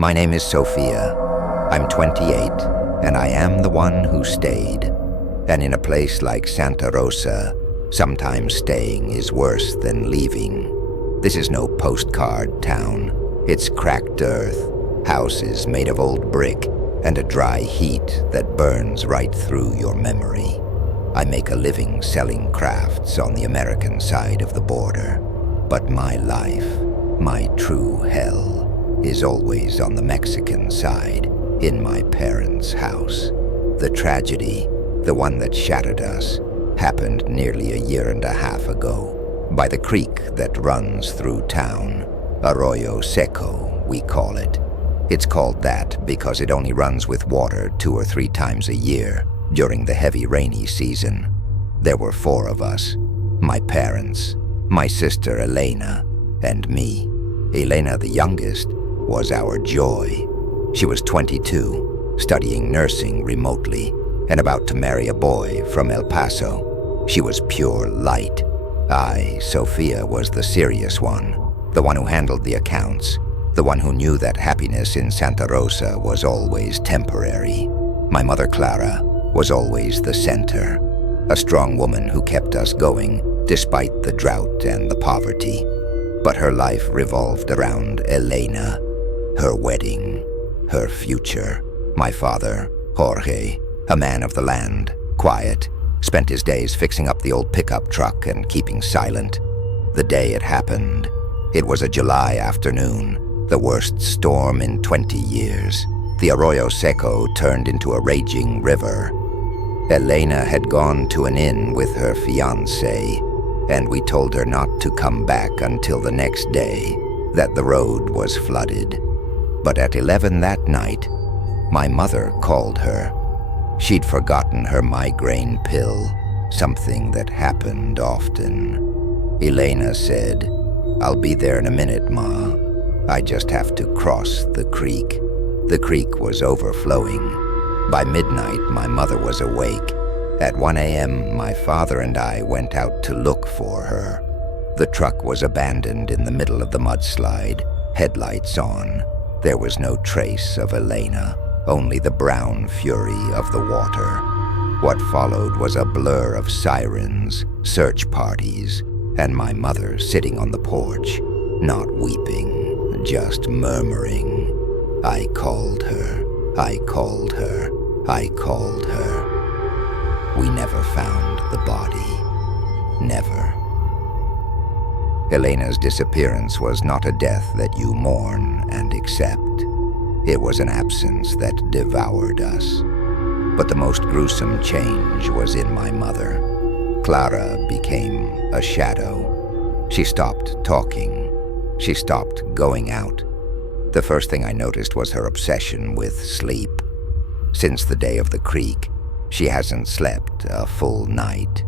My name is Sophia. I'm 28, and I am the one who stayed. And in a place like Santa Rosa, sometimes staying is worse than leaving. This is no postcard town. It's cracked earth, houses made of old brick, and a dry heat that burns right through your memory. I make a living selling crafts on the American side of the border. But my life, my true hell, is always on the Mexican side, in my parents' house. The tragedy, the one that shattered us, happened nearly a year and a half ago, by the creek that runs through town. Arroyo Seco, we call it. It's called that because it only runs with water 2 or 3 times a year during the heavy rainy season. There were 4 of us, my parents, my sister Elena, and me. Elena, the youngest, was our joy. She was 22, studying nursing remotely, and about to marry a boy from El Paso. She was pure light. I, Sophia, was the serious one, the one who handled the accounts, the one who knew that happiness in Santa Rosa was always temporary. My mother, Clara, was always the center, a strong woman who kept us going despite the drought and the poverty. But her life revolved around Elena, her wedding, her future. My father, Jorge, a man of the land, quiet, spent his days fixing up the old pickup truck and keeping silent. The day it happened, it was a July afternoon, the worst storm in 20 years. The Arroyo Seco turned into a raging river. Elena had gone to an inn with her fiancé, and we told her not to come back until the next day, that the road was flooded. But at 11 that night, my mother called her. She'd forgotten her migraine pill, something that happened often. Elena said, "I'll be there in a minute, Ma. I just have to cross the creek." The creek was overflowing. By midnight, my mother was awake. At 1 a.m., my father and I went out to look for her. The truck was abandoned in the middle of the mudslide, headlights on. There was no trace of Elena, only the brown fury of the water. What followed was a blur of sirens, search parties, and my mother sitting on the porch, not weeping, just murmuring. I called her, I called her, I called her. We never found the body. Never. Elena's disappearance was not a death that you mourn and accept. It was an absence that devoured us. But the most gruesome change was in my mother. Clara became a shadow. She stopped talking. She stopped going out. The first thing I noticed was her obsession with sleep. Since the day of the creek, she hasn't slept a full night.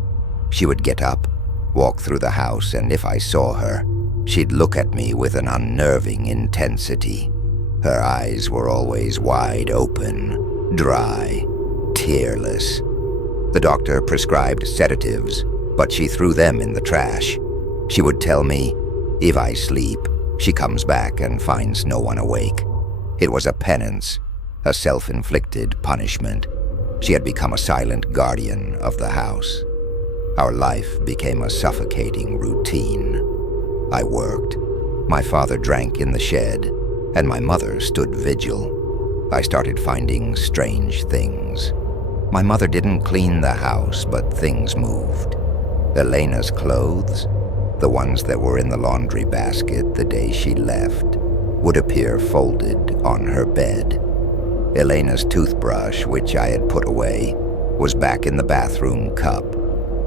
She would get up, walk through the house, and if I saw her, she'd look at me with an unnerving intensity. Her eyes were always wide open, dry, tearless. The doctor prescribed sedatives, but she threw them in the trash. She would tell me, if I sleep, she comes back and finds no one awake. It was a penance, a self-inflicted punishment. She had become a silent guardian of the house. Our life became a suffocating routine. I worked. My father drank in the shed, and my mother stood vigil. I started finding strange things. My mother didn't clean the house, but things moved. Elena's clothes, the ones that were in the laundry basket the day she left, would appear folded on her bed. Elena's toothbrush, which I had put away, was back in the bathroom cup.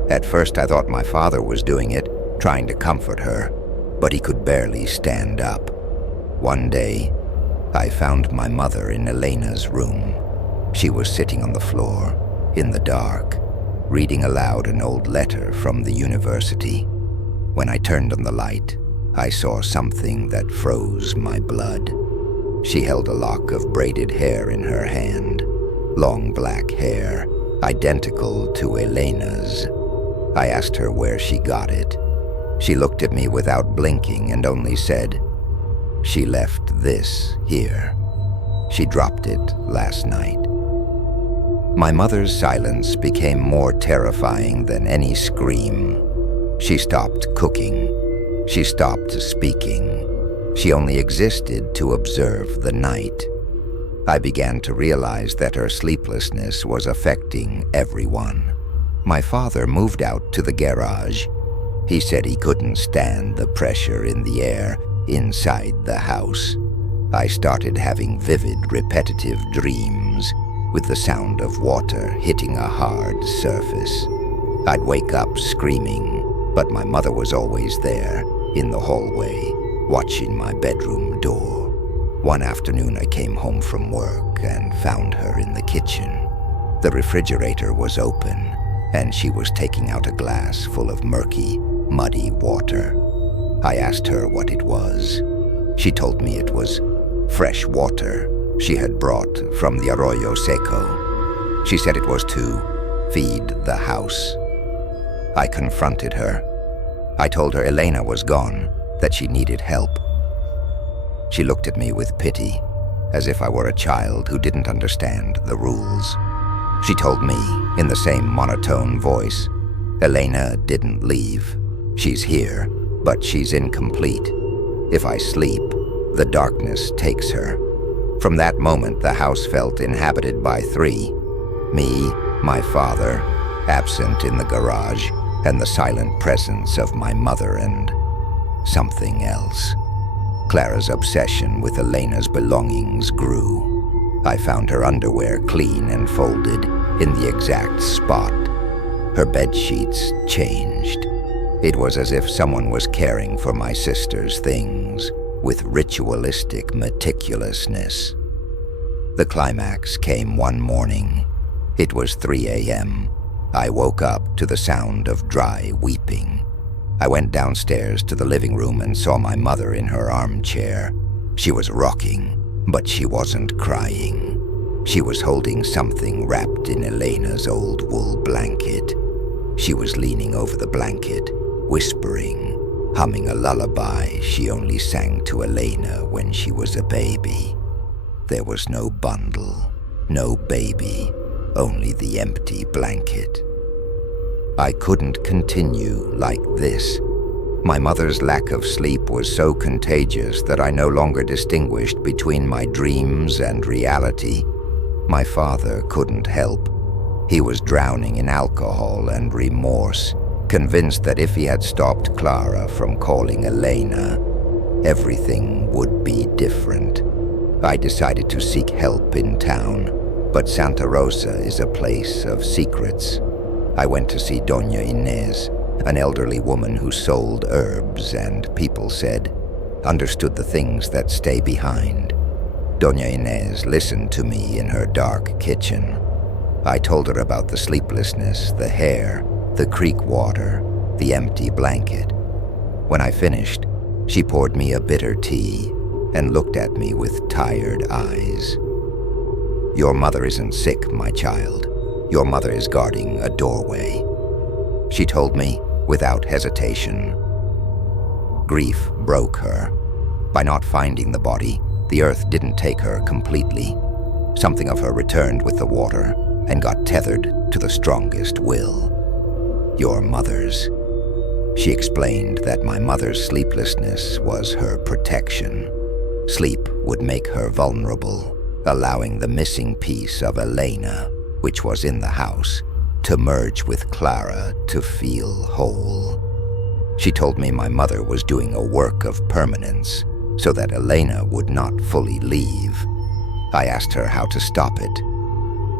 At first I thought my father was doing it, trying to comfort her, but he could barely stand up. One day, I found my mother in Elena's room. She was sitting on the floor, in the dark, reading aloud an old letter from the university. When I turned on the light, I saw something that froze my blood. She held a lock of braided hair in her hand, long black hair, identical to Elena's. I asked her where she got it. She looked at me without blinking and only said, "She left this here." She dropped it last night. My mother's silence became more terrifying than any scream. She stopped cooking. She stopped speaking. She only existed to observe the night. I began to realize that her sleeplessness was affecting everyone. My father moved out to the garage. He said he couldn't stand the pressure in the air inside the house. I started having vivid, repetitive dreams with the sound of water hitting a hard surface. I'd wake up screaming, but my mother was always there, in the hallway, watching my bedroom door. One afternoon I came home from work and found her in the kitchen. The refrigerator was open, and she was taking out a glass full of murky, muddy water. I asked her what it was. She told me it was fresh water she had brought from the Arroyo Seco. She said it was to feed the house. I confronted her. I told her Elena was gone, that she needed help. She looked at me with pity, as if I were a child who didn't understand the rules. She told me, in the same monotone voice, Elena didn't leave. She's here, but she's incomplete. If I sleep, the darkness takes her. From that moment, the house felt inhabited by three: me, my father, absent in the garage, and the silent presence of my mother and something else. Clara's obsession with Elena's belongings grew. I found her underwear clean and folded in the exact spot. Her bed sheets changed. It was as if someone was caring for my sister's things with ritualistic meticulousness. The climax came one morning. It was 3 a.m. I woke up to the sound of dry weeping. I went downstairs to the living room and saw my mother in her armchair. She was rocking, but she wasn't crying. She was holding something wrapped in Elena's old wool blanket. She was leaning over the blanket, whispering, humming a lullaby she only sang to Elena when she was a baby. There was no bundle, no baby, only the empty blanket. I couldn't continue like this. My mother's lack of sleep was so contagious that I no longer distinguished between my dreams and reality. My father couldn't help. He was drowning in alcohol and remorse, convinced that if he had stopped Clara from calling Elena, everything would be different. I decided to seek help in town, but Santa Rosa is a place of secrets. I went to see Doña Inés, an elderly woman who sold herbs and, people said, understood the things that stay behind. Doña Inés listened to me in her dark kitchen. I told her about the sleeplessness, the hair, the creek water, the empty blanket. When I finished, she poured me a bitter tea and looked at me with tired eyes. Your mother isn't sick, my child. Your mother is guarding a doorway, she told me without hesitation. Grief broke her. By not finding the body, the earth didn't take her completely. Something of her returned with the water and got tethered to the strongest will. Your mother's. She explained that my mother's sleeplessness was her protection. Sleep would make her vulnerable, allowing the missing piece of Elena, which was in the house, to merge with Clara to feel whole. She told me my mother was doing a work of permanence so that Elena would not fully leave. I asked her how to stop it.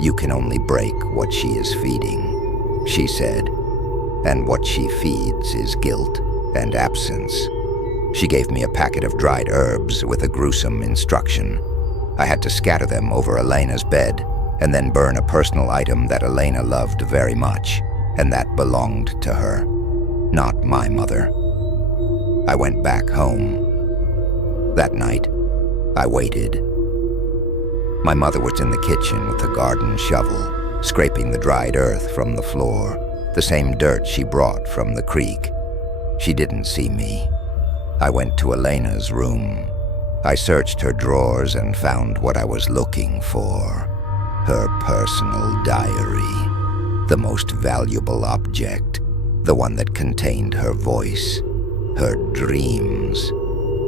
You can only break what she is feeding, she said, and what she feeds is guilt and absence. She gave me a packet of dried herbs with a gruesome instruction. I had to scatter them over Elena's bed and then burn a personal item that Elena loved very much and that belonged to her, not my mother. I went back home. That night, I waited. My mother was in the kitchen with a garden shovel, scraping the dried earth from the floor, the same dirt she brought from the creek. She didn't see me. I went to Elena's room. I searched her drawers and found what I was looking for. Her personal diary. The most valuable object. The one that contained her voice. Her dreams.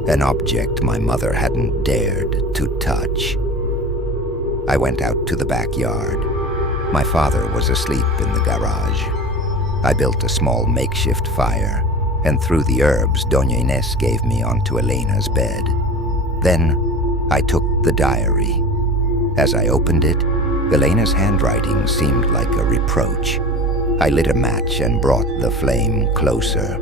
An object my mother hadn't dared to touch. I went out to the backyard. My father was asleep in the garage. I built a small makeshift fire and threw the herbs Doña Inés gave me onto Elena's bed. Then I took the diary. As I opened it, Elena's handwriting seemed like a reproach. I lit a match and brought the flame closer.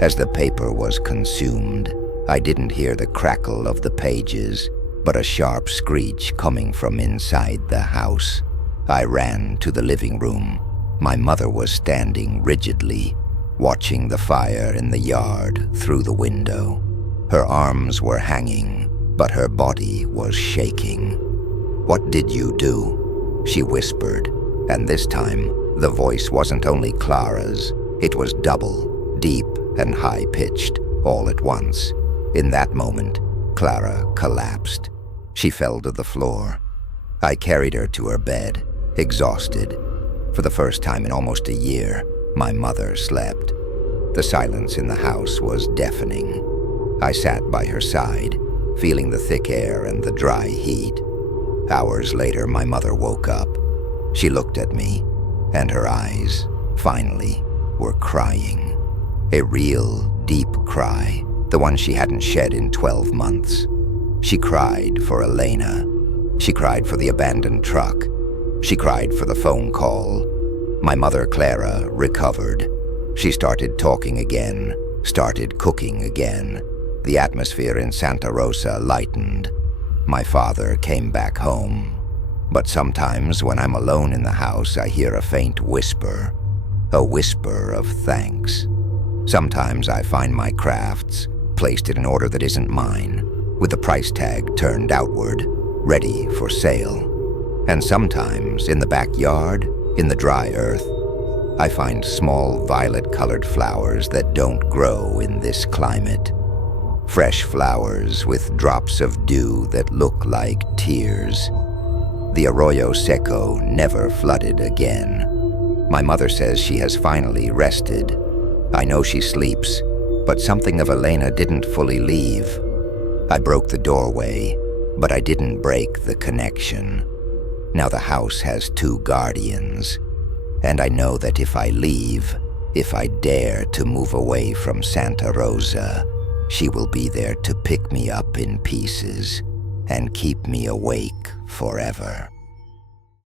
As the paper was consumed, I didn't hear the crackle of the pages, but a sharp screech coming from inside the house. I ran to the living room. My mother was standing rigidly, watching the fire in the yard through the window. Her arms were hanging, but her body was shaking. "What did you do?" she whispered, and this time, the voice wasn't only Clara's, it was double, deep and high-pitched, all at once. In that moment, Clara collapsed. She fell to the floor. I carried her to her bed, exhausted. For the first time in almost a year, my mother slept. The silence in the house was deafening. I sat by her side, feeling the thick air and the dry heat. Hours later, my mother woke up. She looked at me, and her eyes, finally, were crying. A real, deep cry, the one she hadn't shed in 12 months. She cried for Elena. She cried for the abandoned truck. She cried for the phone call. My mother, Clara, recovered. She started talking again, started cooking again. The atmosphere in Santa Rosa lightened. My father came back home. But sometimes when I'm alone in the house, I hear a faint whisper. A whisper of thanks. Sometimes I find my crafts, placed in an order that isn't mine, with the price tag turned outward, ready for sale. And sometimes, in the backyard, in the dry earth, I find small violet-colored flowers that don't grow in this climate. Fresh flowers with drops of dew that look like tears. The Arroyo Seco never flooded again. My mother says she has finally rested. I know she sleeps, but something of Elena didn't fully leave. I broke the doorway, but I didn't break the connection. Now the house has 2 guardians, and I know that if I leave, if I dare to move away from Santa Rosa, she will be there to pick me up in pieces and keep me awake forever.